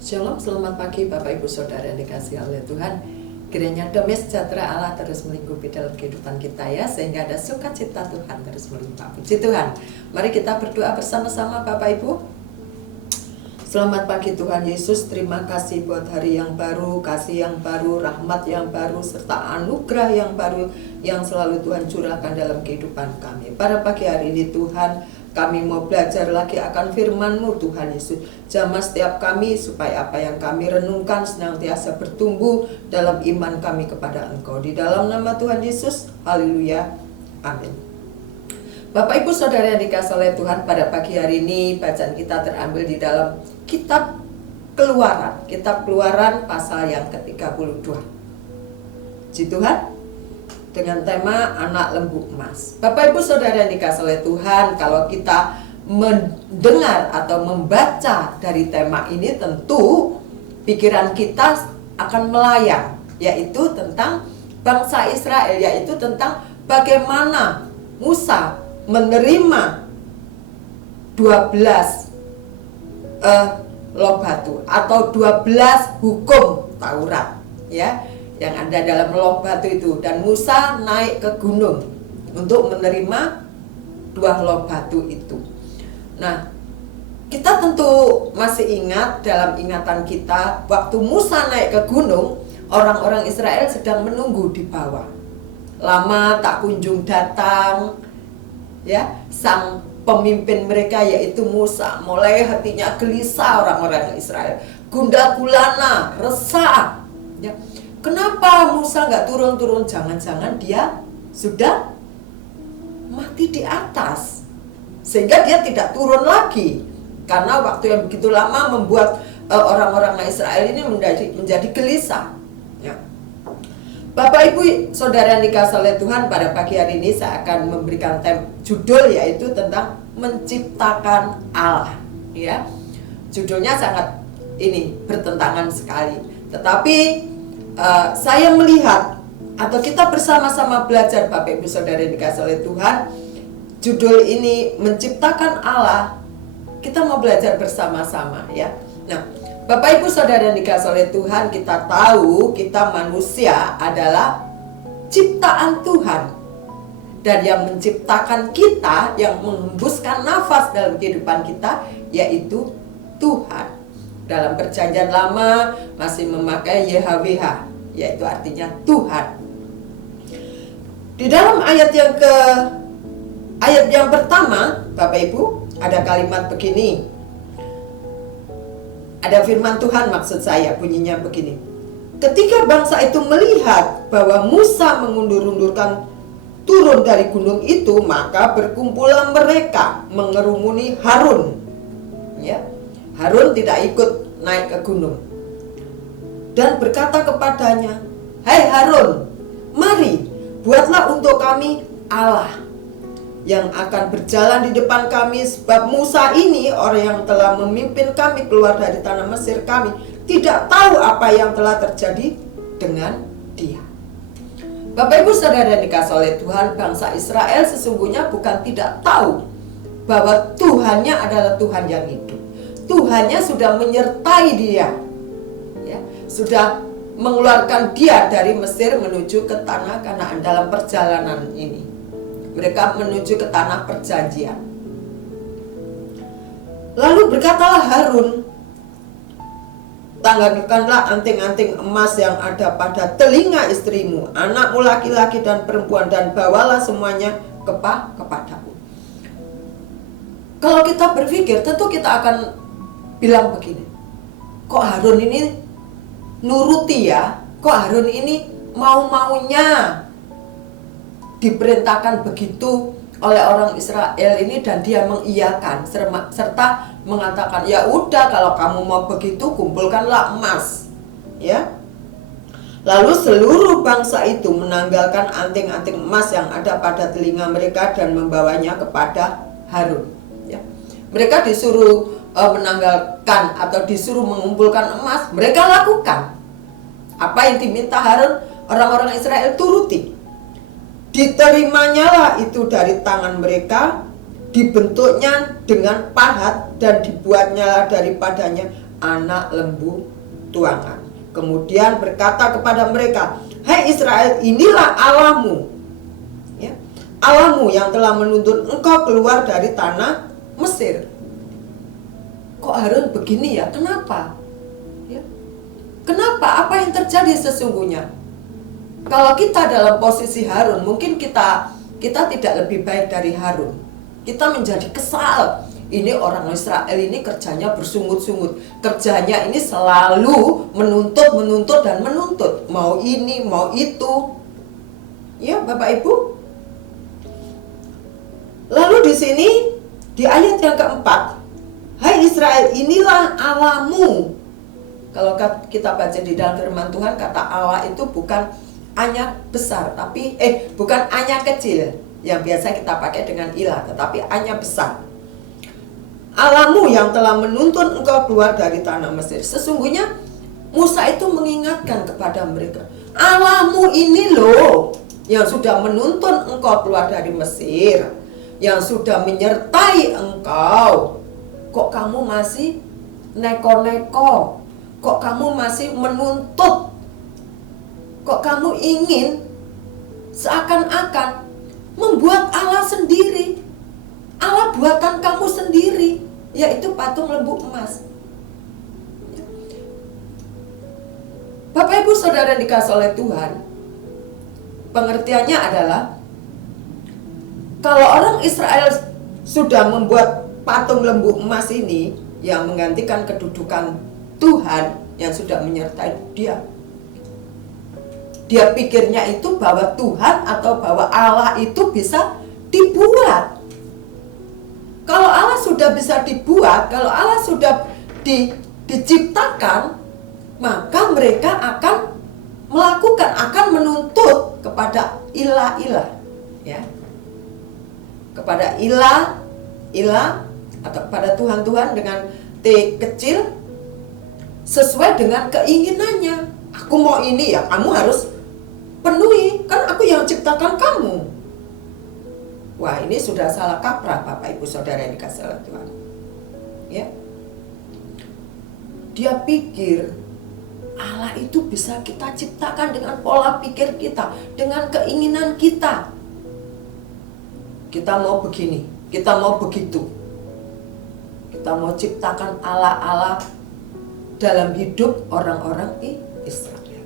Shalom, selamat pagi Bapak Ibu Saudara yang dikasihi oleh Tuhan. Kiranya damai sejahtera Allah terus melingkupi dalam kehidupan kita ya, sehingga ada sukacita Tuhan terus melimpah. Puji Tuhan. Mari kita berdoa bersama-sama Bapak Ibu. Selamat pagi Tuhan Yesus, terima kasih buat hari yang baru, kasih yang baru, rahmat yang baru, serta anugerah yang baru yang selalu Tuhan curahkan dalam kehidupan kami. Pada pagi hari ini Tuhan, kami mau belajar lagi akan firman-Mu Tuhan Yesus. Jamah setiap kami supaya apa yang kami renungkan senantiasa bertumbuh dalam iman kami kepada Engkau. Di dalam nama Tuhan Yesus, haleluya, amin. Bapak Ibu Saudara yang dikasihi oleh Tuhan, pada pagi hari ini bacaan kita terambil di dalam kitab Keluaran pasal yang ke-32. Puji Tuhan, dengan tema anak lembu emas. Bapak Ibu Saudara yang dikasihi oleh Tuhan, kalau kita mendengar atau membaca dari tema ini, tentu pikiran kita akan melayang, yaitu tentang bangsa Israel, yaitu tentang bagaimana Musa menerima 12 loh batu atau 12 hukum Taurat ya, yang ada dalam loh batu itu, dan Musa naik ke gunung untuk menerima 2 loh batu itu. Nah, kita tentu masih ingat, dalam ingatan kita, waktu Musa naik ke gunung, orang-orang Israel sedang menunggu di bawah. Lama tak kunjung datang ya, sang pemimpin mereka yaitu Musa mulai hatinya gelisah. Orang-orang Israel gundah gulana, resah ya. Kenapa Musa nggak turun-turun? Jangan-jangan dia sudah mati di atas, sehingga dia tidak turun lagi. Karena waktu yang begitu lama membuat orang-orang Israel ini menjadi gelisah ya. Bapak Ibu Saudara yang dikasihi oleh Tuhan, pada pagi hari ini saya akan memberikan judul yaitu tentang menciptakan Allah ya. Judulnya sangat bertentangan sekali, tetapi saya melihat atau kita bersama-sama belajar Bapak Ibu Saudara yang dikasihi oleh Tuhan, judul ini menciptakan Allah, kita mau belajar bersama-sama ya. Nah, Bapak Ibu Saudara yang dikasihi oleh Tuhan, kita tahu kita manusia adalah ciptaan Tuhan, dan yang menciptakan kita, yang menghembuskan nafas dalam kehidupan kita yaitu Tuhan. Dalam perjanjian lama masih memakai YHWH, yaitu artinya Tuhan. Di dalam ayat yang pertama Bapak Ibu, ada kalimat begini. Ada firman Tuhan, maksud saya bunyinya begini. Ketika bangsa itu melihat bahwa Musa mengundur-undurkan turun dari gunung itu, maka berkumpulah mereka mengerumuni Harun ya. Harun tidak ikut naik ke gunung dan berkata kepadanya, "Hai Harun, mari buatlah untuk kami Allah yang akan berjalan di depan kami, sebab Musa ini orang yang telah memimpin kami keluar dari tanah Mesir, kami tidak tahu apa yang telah terjadi dengan dia." Bapak Ibu Saudara yang dikasihi oleh Tuhan, bangsa Israel sesungguhnya bukan tidak tahu bahwa Tuhannya adalah Tuhan yang hidup. Tuhannya sudah menyertai dia ya, sudah mengeluarkan dia dari Mesir menuju ke tanah Kanaan. Dalam perjalanan ini mereka menuju ke tanah perjanjian. Lalu berkatalah Harun, "Tanggalkanlah anting-anting emas yang ada pada telinga istrimu, anakmu laki-laki dan perempuan, dan bawalah semuanya kepadaku." Kalau kita berpikir, tentu kita akan bilang begini, kok Harun ini nuruti ya? Kok Harun ini mau-maunya diperintahkan begitu oleh orang Israel ini, dan dia mengiyakan serta mengatakan, "Ya udah, kalau kamu mau begitu, kumpulkanlah emas." Ya. Lalu seluruh bangsa itu menanggalkan anting-anting emas yang ada pada telinga mereka dan membawanya kepada Harun. Ya. Mereka disuruh menanggalkan atau disuruh mengumpulkan emas, mereka lakukan. Apa yang diminta Harun, orang-orang Israel turuti. Diterimanya itu dari tangan mereka, dibentuknya dengan pahat dan dibuatnya daripadanya anak lembu tuangan. Kemudian berkata kepada mereka, hai Israel, inilah Allahmu, ya, Allahmu yang telah menuntun engkau keluar dari tanah Mesir. Kok Harun begini ya? Kenapa? Ya. Kenapa? Apa yang terjadi sesungguhnya? Kalau kita dalam posisi Harun, mungkin kita tidak lebih baik dari Harun. Kita menjadi kesal. Ini orang Israel ini kerjanya bersungut-sungut. Kerjanya ini selalu menuntut dan menuntut. Mau ini, mau itu. Ya, Bapak Ibu. Lalu di sini, di ayat yang keempat, hai Israel, inilah Allahmu. Kalau kita baca di dalam firman Tuhan, kata Allah itu bukan hanya besar, tapi bukan hanya kecil yang biasa kita pakai dengan ilah, tetapi hanya besar. Allahmu yang telah menuntun engkau keluar dari tanah Mesir. Sesungguhnya Musa itu mengingatkan kepada mereka, Allahmu ini loh yang sudah menuntun engkau keluar dari Mesir, yang sudah menyertai engkau. Kok kamu masih neko-neko? Kok kamu masih menuntut? Kok kamu ingin seakan-akan membuat Allah sendiri, Allah buatan kamu sendiri, yaitu patung lembu emas. Bapak Ibu Saudara dikasih oleh Tuhan, pengertiannya adalah kalau orang Israel sudah membuat patung lembu emas ini yang menggantikan kedudukan Tuhan yang sudah menyertai dia, dia pikirnya itu bahwa Tuhan atau bahwa Allah itu bisa dibuat. Kalau Allah sudah bisa dibuat, kalau Allah sudah diciptakan, maka mereka akan melakukan, akan menuntut kepada ilah-ilah, ya, kepada ilah atau kepada Tuhan-Tuhan dengan T kecil sesuai dengan keinginannya. Aku mau ini ya, kamu harus penuhi, kan aku yang ciptakan kamu. Wah, ini sudah salah kaprah Bapak Ibu Saudara yang dikasih oleh Tuhan. Ya. Dia pikir Allah itu bisa kita ciptakan dengan pola pikir kita, dengan keinginan kita. Kita mau begini, kita mau begitu. Kita mau ciptakan Allah-Allah dalam hidup orang-orang Israel.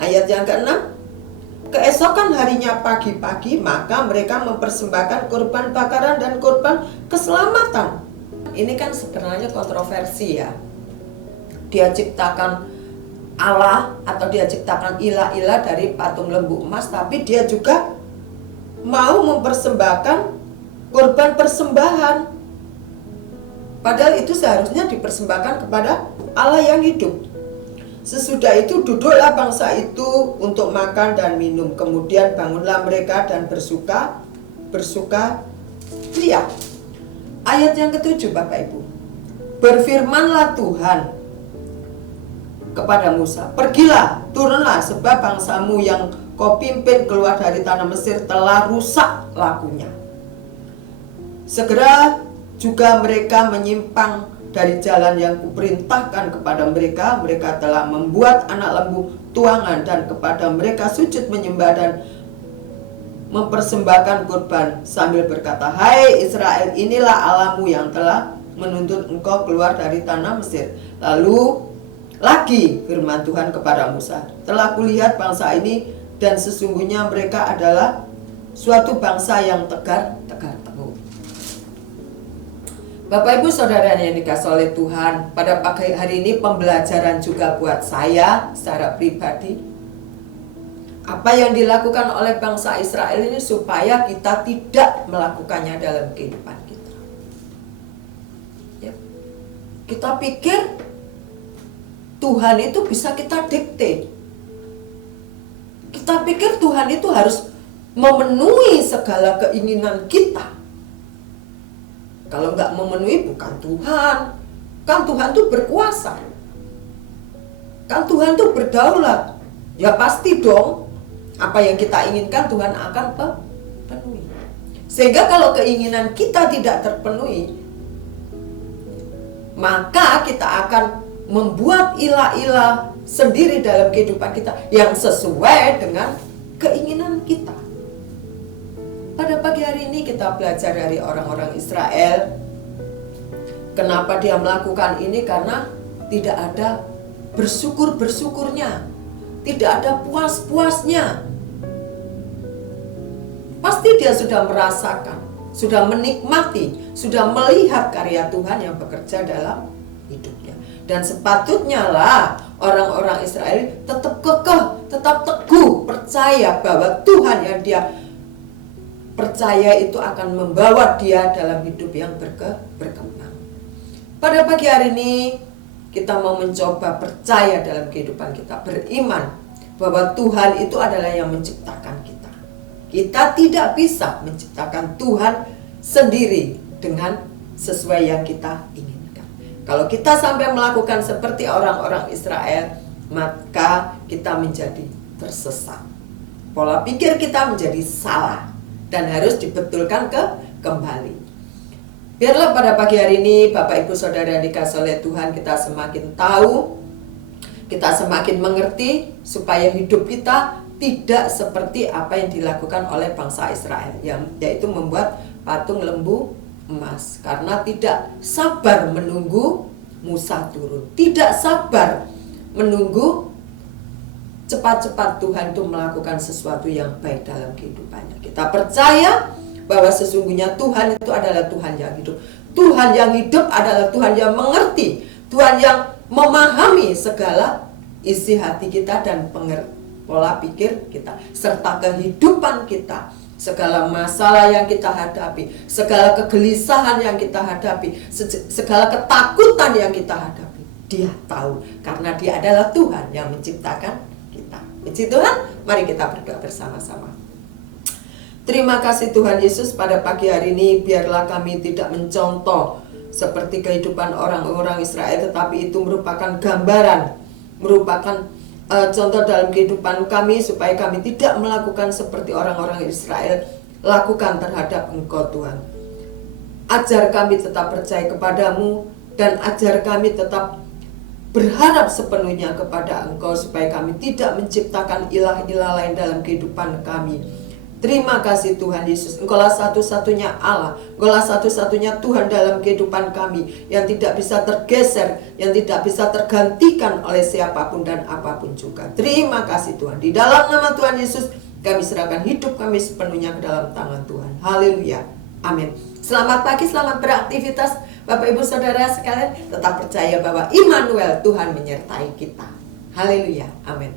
Ayat yang ke-6, keesokan harinya pagi-pagi, maka mereka mempersembahkan kurban bakaran dan kurban keselamatan. Ini kan sebenarnya kontroversi ya. Dia ciptakan Allah atau dia ciptakan ilah-ilah dari patung lembu emas, tapi dia juga mau mempersembahkan kurban persembahan. Padahal itu seharusnya dipersembahkan kepada Allah yang hidup. Sesudah itu duduklah bangsa itu untuk makan dan minum. Kemudian bangunlah mereka dan bersuka ria. Ayat yang ke-7 Bapak Ibu. Berfirmanlah Tuhan kepada Musa, pergilah, turunlah, sebab bangsamu yang kau pimpin keluar dari tanah Mesir telah rusak lakunya. Segera juga mereka menyimpang dari jalan yang kuperintahkan kepada mereka. Mereka telah membuat anak lembu tuangan dan kepada mereka sujud menyembah dan mempersembahkan kurban sambil berkata, hai Israel, inilah Allahmu yang telah menuntun engkau keluar dari tanah Mesir. Lalu lagi firman Tuhan kepada Musa, telah kulihat bangsa ini dan sesungguhnya mereka adalah suatu bangsa yang tegar tenggung. Bapak Ibu Saudara yang dikasih oleh Tuhan, pada pagi hari ini pembelajaran juga buat saya secara pribadi. Apa yang dilakukan oleh bangsa Israel ini supaya kita tidak melakukannya dalam kehidupan kita. Ya. Kita pikir Tuhan itu bisa kita dikte. Kita pikir Tuhan itu harus memenuhi segala keinginan kita. Kalau nggak memenuhi bukan Tuhan. Kan Tuhan itu berkuasa. Kan Tuhan itu berdaulat. Ya pasti dong, apa yang kita inginkan Tuhan akan penuhi. Sehingga kalau keinginan kita tidak terpenuhi, maka kita akan membuat ilah-ilah sendiri dalam kehidupan kita yang sesuai dengan keinginan kita. Pada pagi hari ini kita belajar dari orang-orang Israel. Kenapa dia melakukan ini? Karena tidak ada bersyukur-bersyukurnya, tidak ada puas-puasnya. Pasti dia sudah merasakan, sudah menikmati, sudah melihat karya Tuhan yang bekerja dalam hidupnya. Dan sepatutnya lah orang-orang Israel tetap kekeh, tetap teguh, percaya bahwa Tuhan yang dia percaya itu akan membawa dia dalam hidup yang berkembang. Pada pagi hari ini kita mau mencoba percaya dalam kehidupan kita, beriman bahwa Tuhan itu adalah yang menciptakan kita. Kita tidak bisa menciptakan Tuhan sendiri dengan sesuai yang kita inginkan. Kalau kita sampai melakukan seperti orang-orang Israel, maka kita menjadi tersesat. Pola pikir kita menjadi salah dan harus dibetulkan kembali. Biarlah pada pagi hari ini Bapak Ibu Saudara yang dikasihi oleh Tuhan, kita semakin tahu, kita semakin mengerti supaya hidup kita tidak seperti apa yang dilakukan oleh bangsa Israel, yaitu membuat patung lembu emas karena tidak sabar menunggu Musa turun, tidak sabar menunggu cepat-cepat Tuhan itu melakukan sesuatu yang baik dalam kehidupannya. Kita percaya bahwa sesungguhnya Tuhan itu adalah Tuhan yang hidup. Tuhan yang hidup adalah Tuhan yang mengerti, Tuhan yang memahami segala isi hati kita dan pola pikir kita, serta kehidupan kita, segala masalah yang kita hadapi, segala kegelisahan yang kita hadapi, segala ketakutan yang kita hadapi. Dia tahu karena dia adalah Tuhan yang menciptakan kita. Puji Tuhan, mari kita berdoa bersama-sama. Terima kasih Tuhan Yesus, pada pagi hari ini biarlah kami tidak mencontoh seperti kehidupan orang-orang Israel, tetapi itu merupakan gambaran, merupakan contoh dalam kehidupan kami supaya kami tidak melakukan seperti orang-orang Israel lakukan terhadap Engkau Tuhan. Ajar kami tetap percaya kepadamu dan ajar kami tetap berharap sepenuhnya kepada Engkau supaya kami tidak menciptakan ilah-ilah lain dalam kehidupan kami. Terima kasih Tuhan Yesus, Engkaulah satu-satunya Allah, Engkaulah satu-satunya Tuhan dalam kehidupan kami yang tidak bisa tergeser, yang tidak bisa tergantikan oleh siapapun dan apapun juga. Terima kasih Tuhan, di dalam nama Tuhan Yesus kami serahkan hidup kami sepenuhnya ke dalam tangan Tuhan. Haleluya, amin. Selamat pagi, selamat beraktivitas Bapak Ibu Saudara sekalian. Tetap percaya bahwa Immanuel, Tuhan menyertai kita. Haleluya, amin.